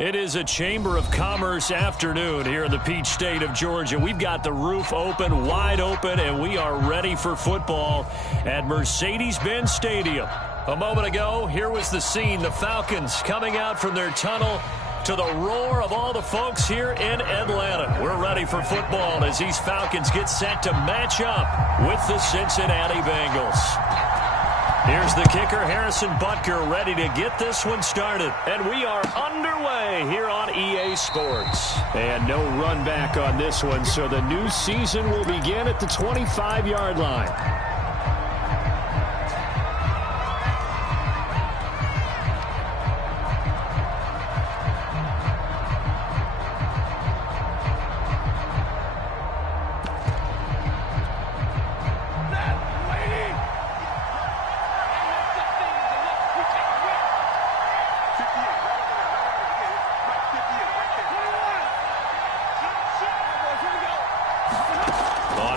It is a Chamber of Commerce afternoon here in the Peach State of Georgia. We've got the roof open, wide open, and we are ready for football at Mercedes-Benz Stadium. A moment ago, here was the scene. The Falcons coming out from their tunnel to the roar of all the folks here in Atlanta. We're ready for football as these Falcons get set to match up with the Cincinnati Bengals. Here's the kicker, Harrison Butker, ready to get this one started. And we are underway here on EA Sports. And no run back on this one, so the new season will begin at the 25-yard line.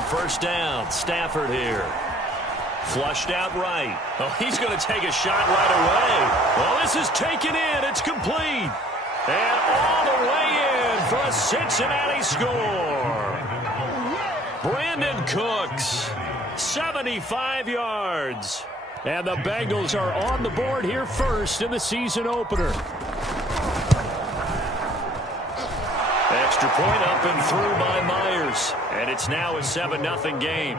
First down, Stafford here. Flushed out right. Oh, he's going to take a shot right away. Well, this is taken in. It's complete. And all the way in for a Cincinnati score. Brandon Cooks, 75 yards. And the Bengals are on the board here first in the season opener. Extra point up and through by Myers. And it's now a 7-0 game.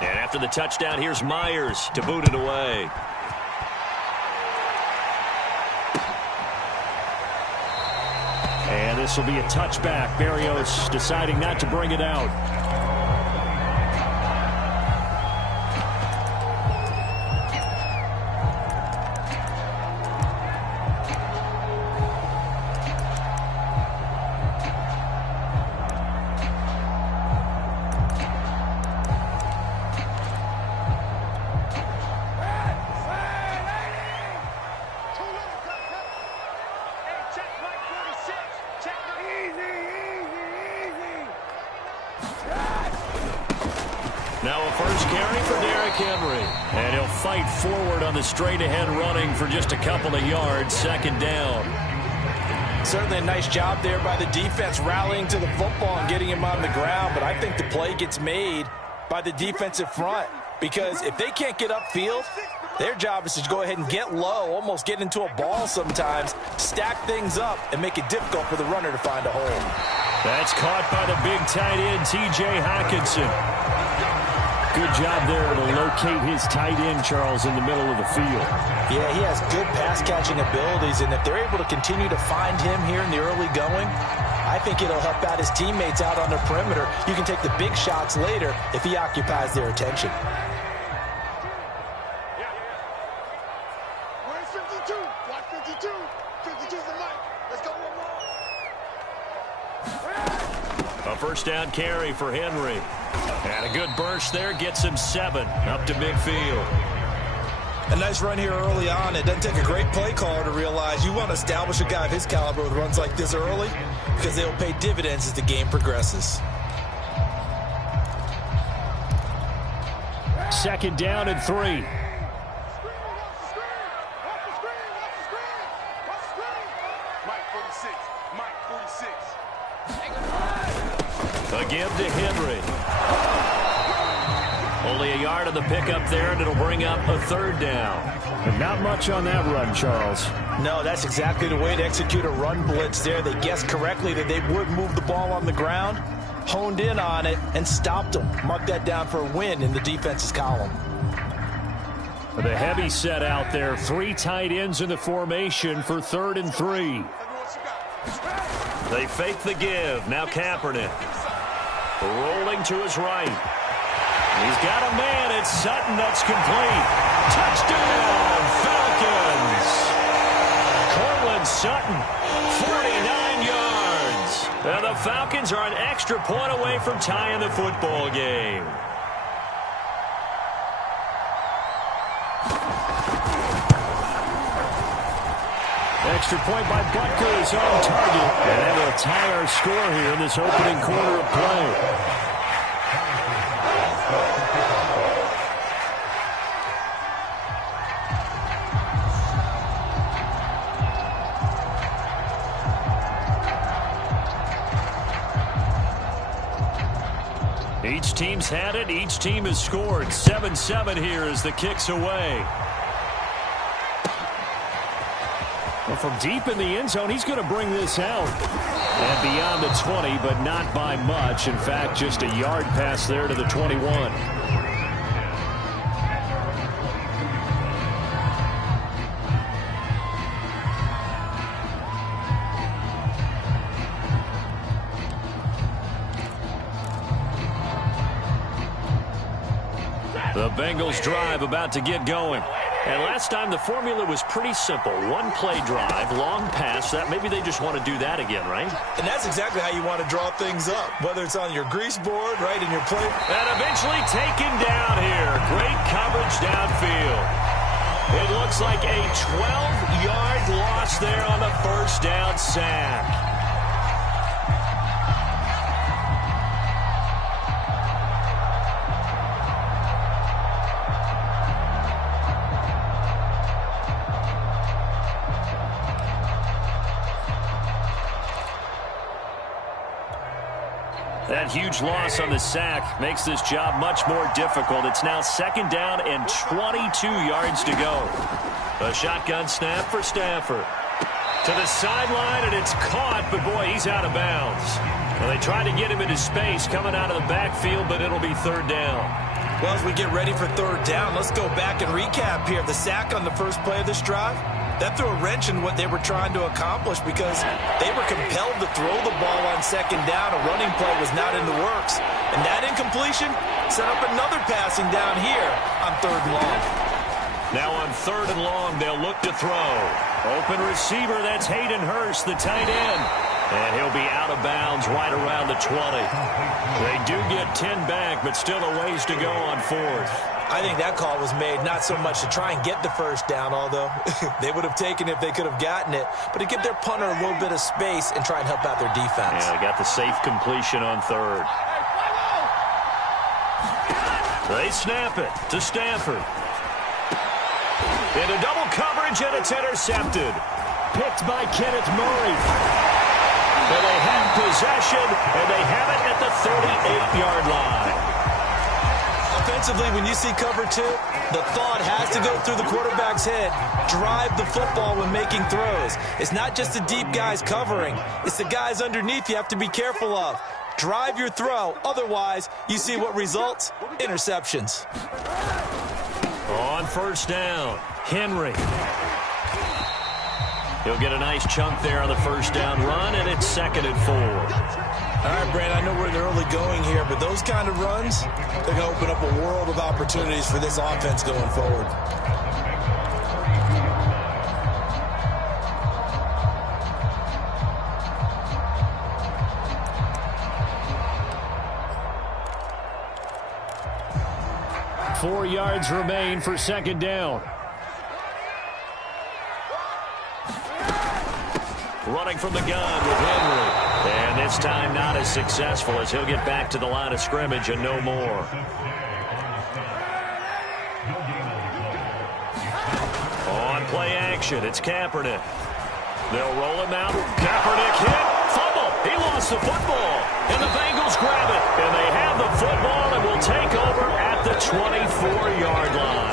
And after the touchdown, here's Myers to boot it away. And this will be a touchback. Berrios deciding not to bring it out. Now a first carry for Derrick Henry. And he'll fight forward on the straight-ahead running for just a couple of yards. Second down. Certainly a nice job there by the defense rallying to the football and getting him on the ground. But I think the play gets made by the defensive front. Because if they can't get upfield, their job is to go ahead and get low, almost get into a ball sometimes, stack things up, and make it difficult for the runner to find a hole. That's caught by the big tight end, T.J. Hockenson. Good job there to locate his tight end, Charles, in the middle of the field. Yeah, he has good pass-catching abilities, and if they're able to continue to find him here in the early going, I think it'll help out his teammates out on the perimeter. You can take the big shots later if he occupies their attention. Where's 52? Watch 52. 52's the mic. Let's go one more. A first down carry for Henry. And a good burst there gets him 7 up to midfield. A nice run here early on. It doesn't take a great play caller to realize you want to establish a guy of his caliber with runs like this early because they'll pay dividends as the game progresses. Second down and 3. A give to Henry. Only a yard of the pickup there, and it'll bring up a third down. But not much on that run, Charles. No, that's exactly the way to execute a run blitz there. They guessed correctly that they would move the ball on the ground, honed in on it, and stopped them. Mark that down for a win in the defense's column. The heavy set out there. 3 tight ends in the formation for 3rd and 3. They fake the give. Now Kaepernick. Rolling to his right. He's got a man. It's Sutton. That's complete. Touchdown, Falcons. Cortland Sutton, 49 yards. And the Falcons are an extra point away from tying the football game. extra point by Butker is on target. And that will tie our score here in this opening quarter of play. Each team's had it. Each team has scored. 7-7 here as the kick's away. Well, from deep in the end zone, he's going to bring this out. And beyond the 20, but not by much. In fact, just a yard pass there to the 21. The Bengals drive about to get going. And last time the formula was pretty simple. One play drive, long pass. That maybe they just want to do that again, right? And that's exactly how you want to draw things up, whether it's on your grease board, right, in your play. And eventually taken down here. Great coverage downfield. It looks like a 12-yard loss there on the first down sack. That huge loss on the sack makes this job much more difficult. It's now second down and 22 yards to go. A shotgun snap for Stafford. To the sideline, and it's caught, but boy, he's out of bounds. Well, they tried to get him into space coming out of the backfield, but it'll be third down. Well, as we get ready for third down, let's go back and recap here. The sack on the first play of this drive, that threw a wrench in what they were trying to accomplish because they were compelled to throw the ball on second down. A running play was not in the works. And that incompletion set up another passing down here on third and long. Now on third and long, they'll look to throw. Open receiver, that's Hayden Hurst, the tight end. And he'll be out of bounds right around the 20. They do get 10 back, but still a ways to go on fourth. I think that call was made not so much to try and get the first down, although they would have taken it if they could have gotten it, but to give their punter a little bit of space and try and help out their defense. Yeah, they got the safe completion on third. They snap it to Stafford. Into double coverage, and it's intercepted. Picked by Kenneth Murray. And they have possession, and they have it at the 38-yard line. Offensively, when you see cover two, the thought has to go through the quarterback's head. Drive the football when making throws. It's not just the deep guys covering. It's the guys underneath you have to be careful of. Drive your throw. Otherwise, you see what results? Interceptions. On first down, Henry. He'll get a nice chunk there on the first down run, and it's 2nd and 4. All right, Brand, I know we're in the early going here, but those kind of runs, they're going to open up a world of opportunities for this offense going forward. Four yards remain for second down. Running from the gun with Henry. And this time not as successful as he'll get back to the line of scrimmage and no more. On play action, it's Kaepernick. They'll roll him out. Kaepernick hit. Fumble. He lost the football. And the Bengals grab it. And they have the football and will take over at the 24-yard line.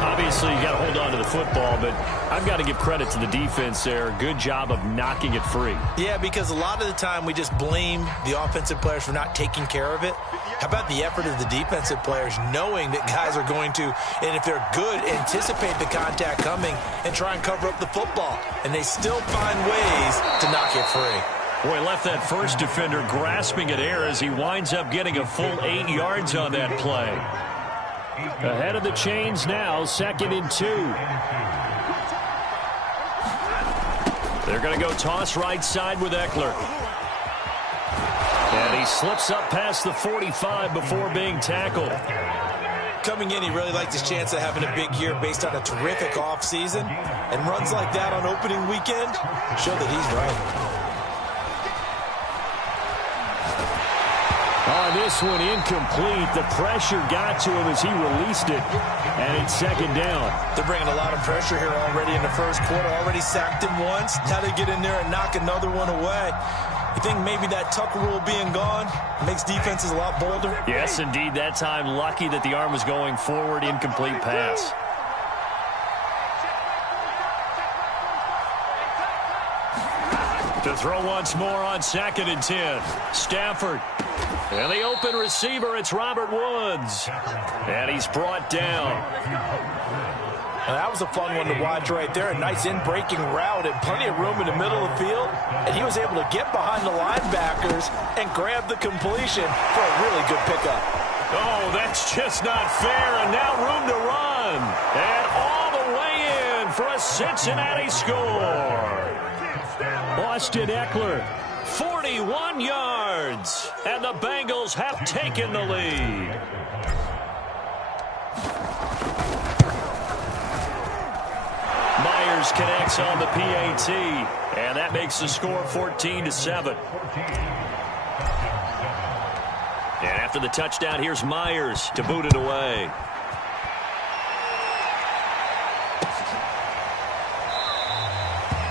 Obviously, you got to hold on to the football, but I've got to give credit to the defense there. Good job of knocking it free. Yeah, because a lot of the time we just blame the offensive players for not taking care of it. How about the effort of the defensive players knowing that guys are going to, and if they're good, anticipate the contact coming and try and cover up the football. And they still find ways to knock it free. Boy, left that first defender grasping at air as he winds up getting a full 8 yards on that play. Ahead of the chains now, 2nd and 2. They're going to go toss right side with Eckler. And he slips up past the 45 before being tackled. coming in, he really liked his chance of having a big year based on a terrific offseason. And runs like that on opening weekend show that he's right. On this one, incomplete. The pressure got to him as he released it. And it's second down. They're bringing a lot of pressure here already in the first quarter. Already sacked him once. Now they get in there and knock another one away. You think maybe that Tucker rule being gone makes defenses a lot bolder? Yes, indeed. That time, lucky that the arm was going forward. Incomplete pass. To throw once more on 2nd and 10. Stafford. And the open receiver, it's Robert Woods. And he's brought down. Now, that was a fun one to watch right there. A nice in-breaking route and plenty of room in the middle of the field. And he was able to get behind the linebackers and grab the completion for a really good pickup. Oh, that's just not fair. And now room to run. And all the way in for a Cincinnati score. Austin Eckler, 41 yards. And the Bengals have taken the lead. Myers connects on the PAT, and that makes the score 14-7. And after the touchdown, here's Myers to boot it away.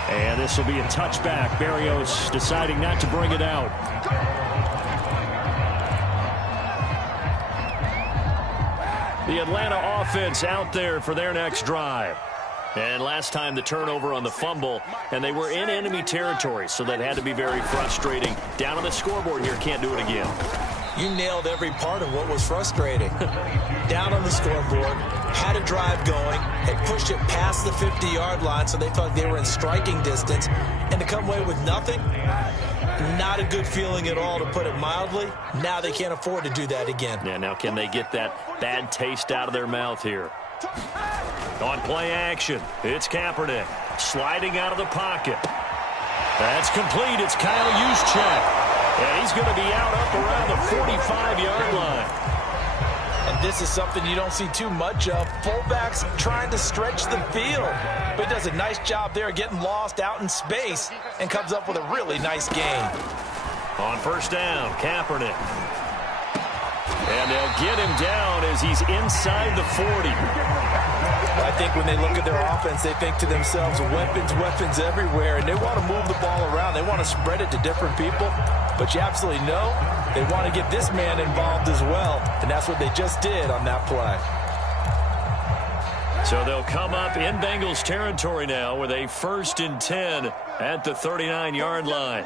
And this will be a touchback. Berrios deciding not to bring it out. The Atlanta offense out there for their next drive. And last time the turnover on the fumble, and they were in enemy territory, so that had to be very frustrating. Down on the scoreboard here, can't do it again. You nailed every part of what was frustrating. Down on the scoreboard, had a drive going, had pushed it past the 50-yard line, so they thought they were in striking distance, and to come away with nothing, not a good feeling at all, to put it mildly. Now they can't afford to do that again. Yeah, now can they get that bad taste out of their mouth here? On play action, it's Kaepernick sliding out of the pocket. That's complete. It's Kyle Juszczyk. And he's going to be out up around the 45-yard line. And this is something you don't see too much of. Fullbacks trying to stretch the field. But he does a nice job there getting lost out in space and comes up with a really nice gain. On first down, Kaepernick. And they'll get him down as he's inside the 40. I think when they look at their offense, they think to themselves, weapons, weapons everywhere, and they want to move the ball around. They want to spread it to different people, but you absolutely know they want to get this man involved as well, and that's what they just did on that play. So they'll come up in Bengals territory now with a 1st and 10 at the 39-yard line.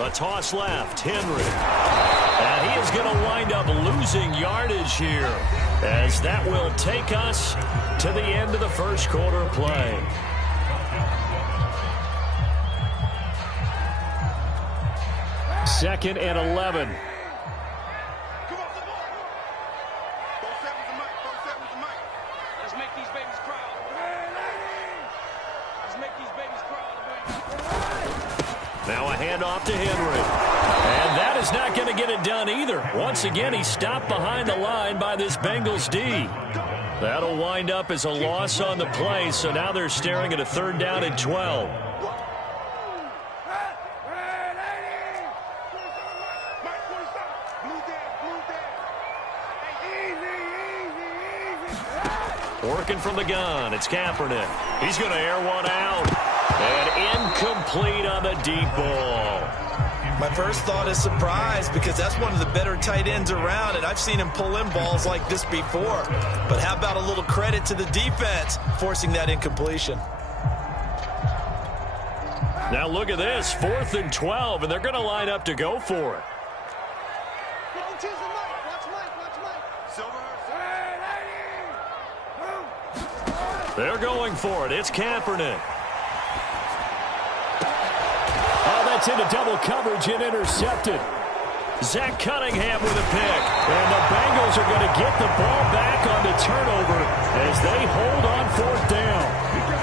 A toss left, Henry. And he is going to wind up losing yardage here, as that will take us to the end of the first quarter play. Second and 11. Let's make these babies cry. Let's make these babies cry. Now a handoff to Henry. And that is not going to get it done either. Once again, he's stopped behind the line by this Bengals D. That'll wind up as a loss on the play, so now they're staring at a 3rd down and 12. Working from the gun, it's Kaepernick. He's going to air one out. And incomplete on the deep ball. My first thought is surprise, because that's one of the better tight ends around, and I've seen him pull in balls like this before. But how about a little credit to the defense forcing that incompletion? Now look at this, 4th and 12, and they're going to line up to go for it. They're going for it. It's Kaepernick. Oh, that's into double coverage and intercepted. Zach Cunningham with a pick. And the Bengals are going to get the ball back on the turnover as they hold on 4th down.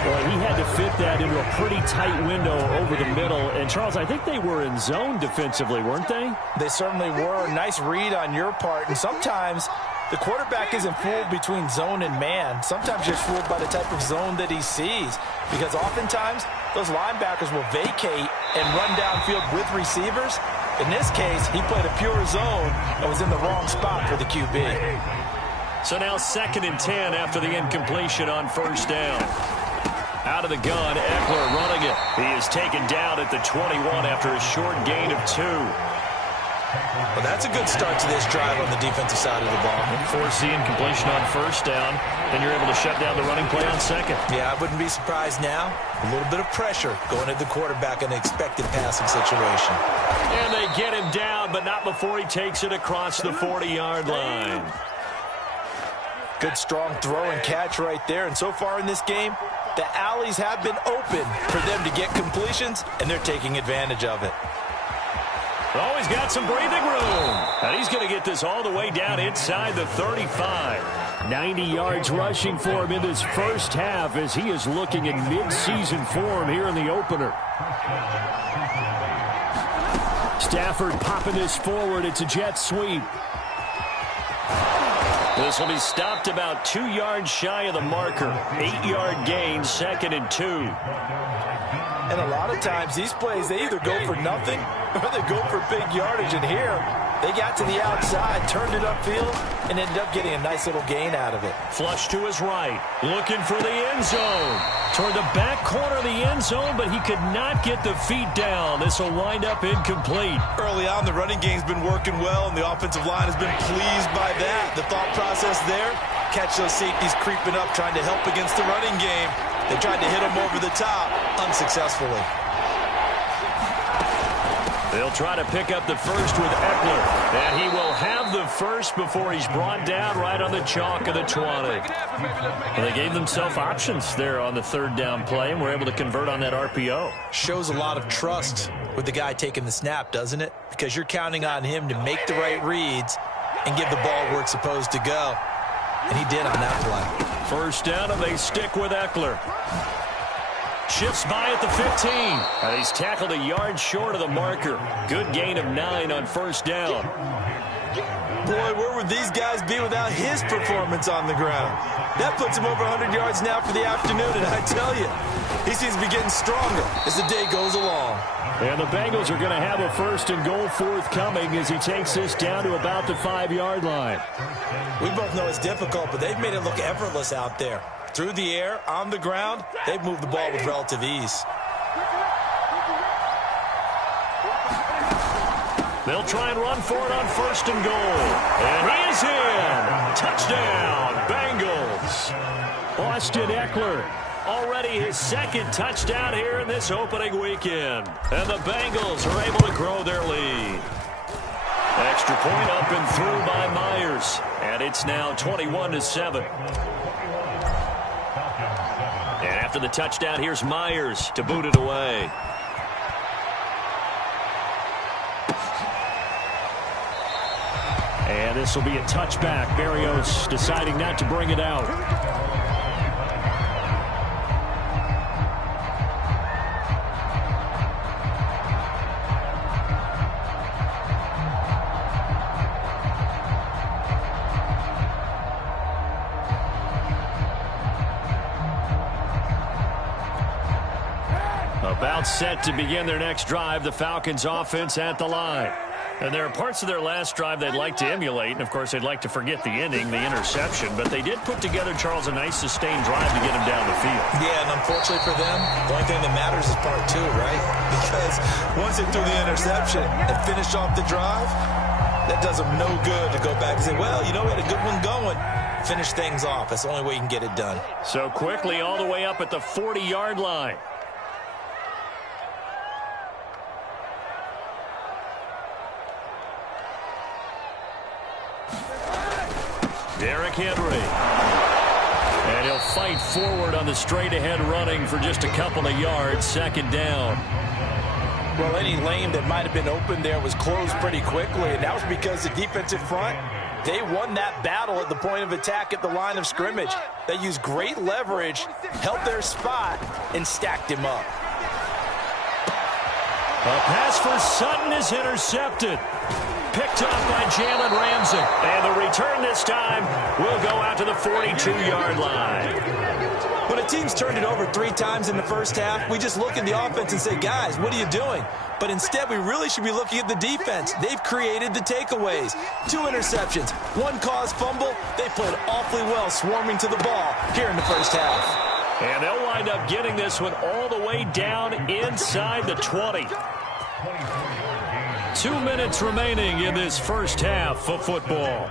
Well, he had to fit that into a pretty tight window over the middle. And, Charles, I think they were in zone defensively, weren't they? They certainly were. Nice read on your part. And sometimes the quarterback isn't fooled between zone and man. Sometimes just fooled by the type of zone that he sees. Because oftentimes, those linebackers will vacate and run downfield with receivers. In this case, he played a pure zone and was in the wrong spot for the QB. So now 2nd and 10 after the incompletion on first down. Out of the gun, Eckler running it. He is taken down at the 21 after a short gain of 2. Well, that's a good start to this drive on the defensive side of the ball. Force the incompletion on first down, then you're able to shut down the running play on second. Yeah, I wouldn't be surprised now. A little bit of pressure going at the quarterback in an expected passing situation. And they get him down, but not before he takes it across the 40-yard line. Good strong throw and catch right there. And so far in this game, the alleys have been open for them to get completions, and they're taking advantage of it. Oh, he's got some breathing room. And he's going to get this all the way down inside the 35. 90 yards rushing for him in this first half as he is looking in mid-season form here in the opener. Stafford popping this forward. It's a jet sweep. This will be stopped about 2 yards shy of the marker. 8-yard gain, 2nd and 2. And a lot of times these plays, they either go for nothing or they go for big yardage. And here, they got to the outside, turned it upfield, and ended up getting a nice little gain out of it. Flush to his right, looking for the end zone. Toward the back corner of the end zone, but he could not get the feet down. This will wind up incomplete. Early on, the running game's been working well, and the offensive line has been pleased by that. The thought process there, catch those safeties creeping up, trying to help against the running game. They tried to hit him over the top, unsuccessfully. They'll try to pick up the first with Eckler. And he will have the first before he's brought down right on the chalk of the 20. And they gave themselves options there on the 3rd down play and were able to convert on that RPO. Shows a lot of trust with the guy taking the snap, doesn't it? Because you're counting on him to make the right reads and give the ball where it's supposed to go. And he did on that play. First down, and they stick with Eckler. Shifts by at the 15. And he's tackled a yard short of the marker. Good gain of 9 on first down. Boy, where would these guys be without his performance on the ground? That puts him over 100 yards now for the afternoon, and I tell you, he seems to be getting stronger as the day goes along. And the Bengals are going to have a 1st and goal forthcoming as he takes this down to about the 5-yard line. We both know it's difficult, but they've made it look effortless out there. Through the air, on the ground, they've moved the ball with relative ease. They'll try and run for it on 1st and goal. And he is in. Touchdown, Bengals. Austin Eckler. Already his 2nd touchdown here in this opening weekend. And the Bengals are able to grow their lead. Extra point up and through by Myers. And it's now 21-7. And after the touchdown, here's Myers to boot it away. And this will be a touchback. Berrios deciding not to bring it out. About set to begin their next drive, the Falcons offense at the line. And there are parts of their last drive they'd like to emulate, and of course they'd like to forget the ending, the interception, but they did put together, Charles, a nice sustained drive to get him down the field. Yeah, and unfortunately for them, the only thing that matters is part 2, right? Because once they threw the interception and finished off the drive, that does them no good to go back and say, well, you know, we had a good one going. Finish things off. That's the only way you can get it done. So quickly all the way up at the 40-yard line. Derrick Henry. And he'll fight forward on the straight-ahead running for just a couple of yards. 2nd down. Well, any lane that might have been open there was closed pretty quickly, and that was because the defensive front They won that battle at the point of attack at the line of scrimmage. They used great leverage, held their spot, and stacked him up. A pass for Sutton is intercepted. Picked up by Jalen Ramsey. And the return this time will go out to the 42-yard line. When a team's turned it over 3 times in the first half, we just look at the offense and say, guys, what are you doing? But instead, we really should be looking at the defense. They've created the takeaways. 2 interceptions, 1 caused fumble. They played awfully well swarming to the ball here in the first half. And they'll wind up getting this one all the way down inside the 20. 2 minutes remaining in this first half of football.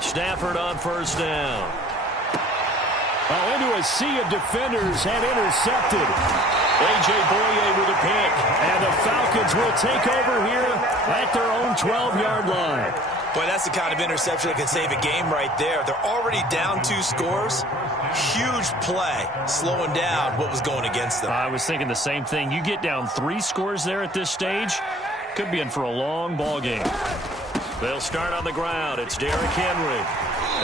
Stafford on first down. Well, into a sea of defenders and intercepted. A.J. Boye with a pick. And the Falcons will take over here at their own 12-yard line. Boy, that's the kind of interception that can save a game right there. They're already down 2 scores. Huge play, slowing down what was going against them. I was thinking the same thing. You get down 3 scores there at this stage, could be in for a long ball game. They'll start on the ground. It's Derrick Henry.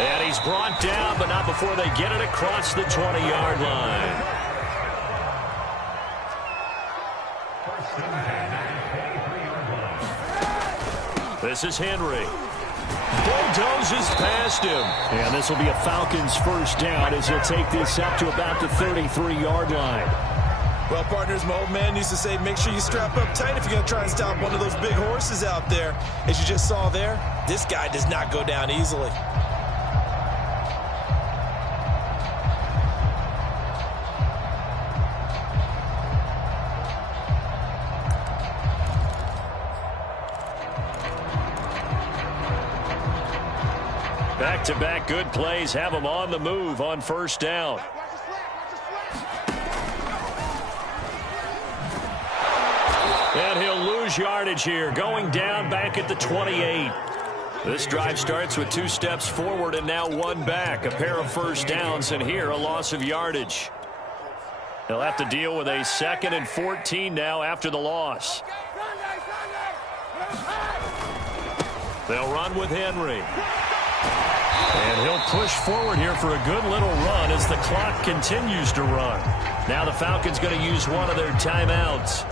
And he's brought down, but not before they get it across the 20-yard line. This is Henry. Bulldozes past him. And this will be a Falcons first down as he'll take this up to about the 33-yard line. Well, partners, my old man used to say, make sure you strap up tight if you're going to try and stop one of those big horses out there. As you just saw there, this guy does not go down easily. Back-to-back good plays have them on the move on first down. And he'll lose yardage here, going down back at the 28. This drive starts with 2 steps forward and now 1 back. A pair of first downs, and here a loss of yardage. They'll have to deal with a 2nd and 14 now after the loss. They'll run with Henry. And he'll push forward here for a good little run as the clock continues to run. Now the Falcons going to use one of their timeouts,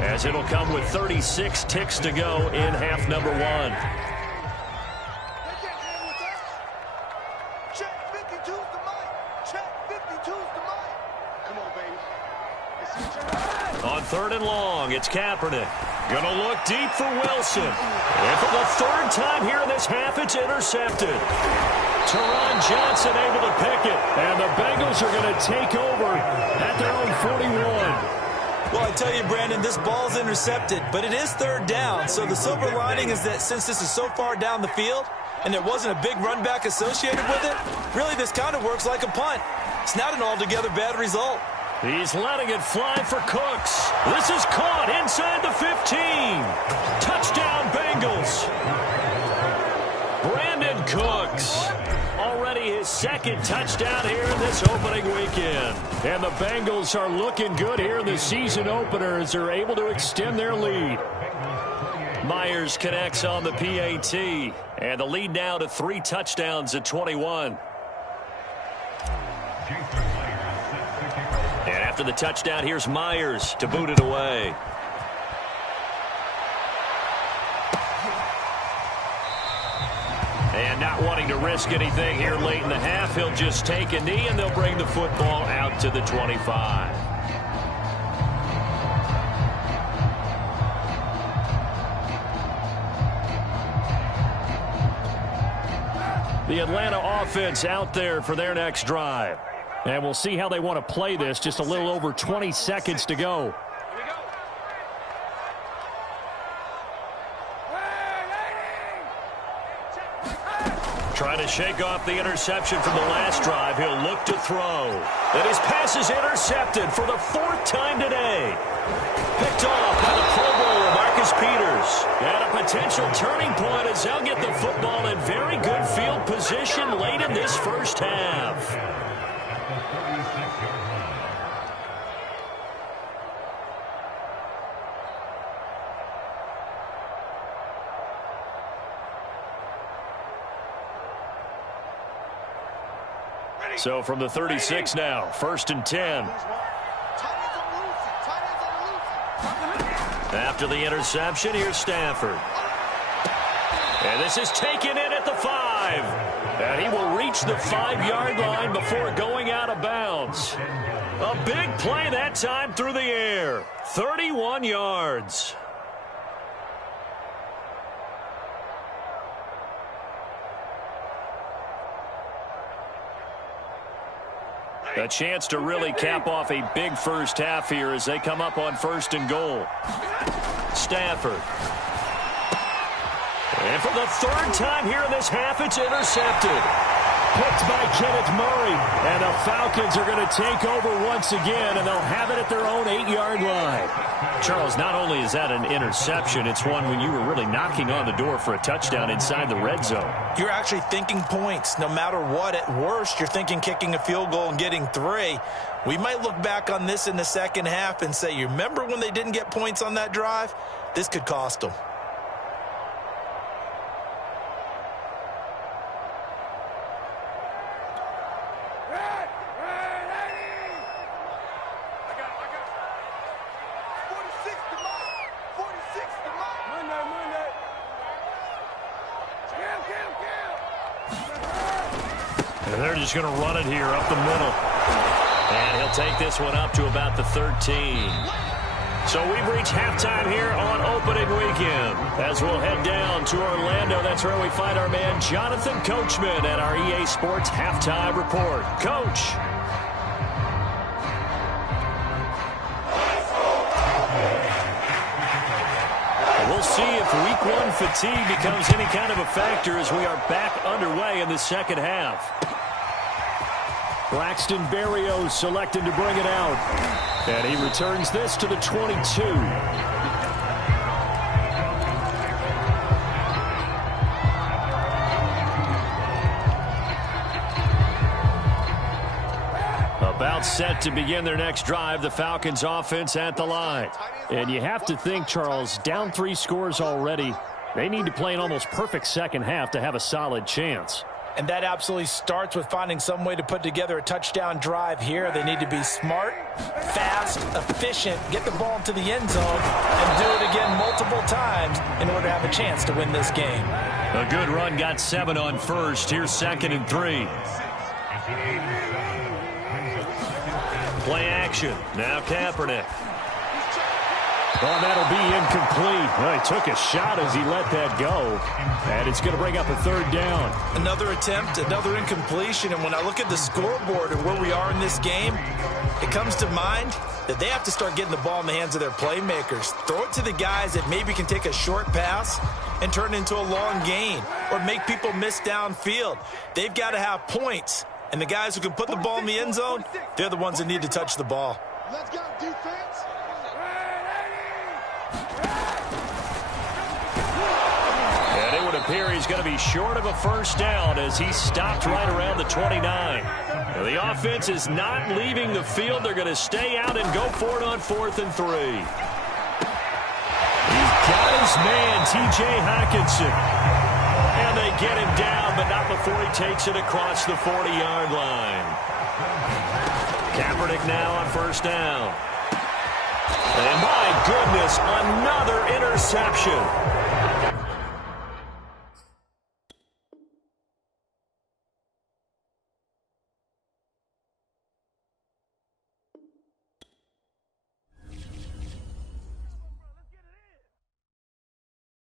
as it'll come with 36 ticks to go in half number 1. Check 52's the mic. Check 52's the mic. Come on, baby. On 3rd and long, it's Kaepernick. Gonna look deep for Wilson. And for the 3rd time here in this half, it's intercepted. Teron Johnson able to pick it. And the Bengals are going to take over at their own 41. Well, I tell you, Brandon, this ball's intercepted, but it is 3rd down. So the silver lining is that since this is so far down the field and there wasn't a big run back associated with it, really this kind of works like a punt. It's not an altogether bad result. He's letting it fly for Cooks. This is caught inside the 15. Touchdown, Bengals. Brandon Cooks. Already his 2nd touchdown here in this opening weekend. And the Bengals are looking good here in the season opener as they're able to extend their lead. Myers connects on the PAT. And the lead now to 3 touchdowns at 21. And after the touchdown, here's Myers to boot it away. And not wanting to risk anything here late in the half, he'll just take a knee, and they'll bring the football out to the 25. The Atlanta offense out there for their next drive. And we'll see how they want to play this. Just a little over 20 seconds to go. Trying to shake off the interception from the last drive. He'll look to throw. And his pass is intercepted for the 4th time today. Picked off by the Pro Bowler, Marcus Peters. And a potential turning point as they'll get the football in very good field position late in this first half. So from the 36 now, 1st and 10. After the interception, here's Stafford. And this is taken in at the 5. And he will reach the 5-yard line before going out of bounds. A big play that time through the air. 31 yards. A chance to really cap off a big first half here as they come up on 1st and goal. Stafford. And for the 3rd time here in this half, it's intercepted. Picked by Kenneth Murray. And the Falcons are going to take over once again, and they'll have it at their own 8-yard line. Charles, not only is that an interception, it's one when you were really knocking on the door for a touchdown inside the red zone. You're actually thinking points. No matter what, at worst, you're thinking kicking a field goal and getting 3. We might look back on this in the second half and say, you remember when they didn't get points on that drive? This could cost them. And they're just going to run it here up the middle. And he'll take this one up to about the 13. So we've reached halftime here on opening weekend. As we'll head down to Orlando, that's where we find our man Jonathan Coachman at our EA Sports Halftime Report. Coach. We'll see if week 1 fatigue becomes any kind of a factor as we are back underway in the second half. Braxton Berrios selected to bring it out. And he returns this to the 22. About set to begin their next drive, the Falcons offense at the line. And you have to think, Charles, down 3 scores already. They need to play an almost perfect second half to have a solid chance. And that absolutely starts with finding some way to put together a touchdown drive here. They need to be smart, fast, efficient, get the ball into the end zone, and do it again multiple times in order to have a chance to win this game. A good run got 7 on first. Here's 2nd and 3. Play action. Now Kaepernick. Well, that'll be incomplete. Well, he took a shot as he let that go. And it's going to bring up a 3rd down. Another attempt, another incompletion. And when I look at the scoreboard and where we are in this game, it comes to mind that they have to start getting the ball in the hands of their playmakers. Throw it to the guys that maybe can take a short pass and turn it into a long gain or make people miss downfield. They've got to have points. And the guys who can put the ball in the end zone, they're the ones that need to touch the ball. Let's go, defense. And it would appear he's going to be short of a first down as he stopped right around the 29. Now, the offense is not leaving the field. They're going to stay out and go for it on 4th and 3. He's got his man, T.J. Hockenson. And they get him down, but not before he takes it across the 40-yard line. Kaepernick now on 1st down. And my goodness, another interception.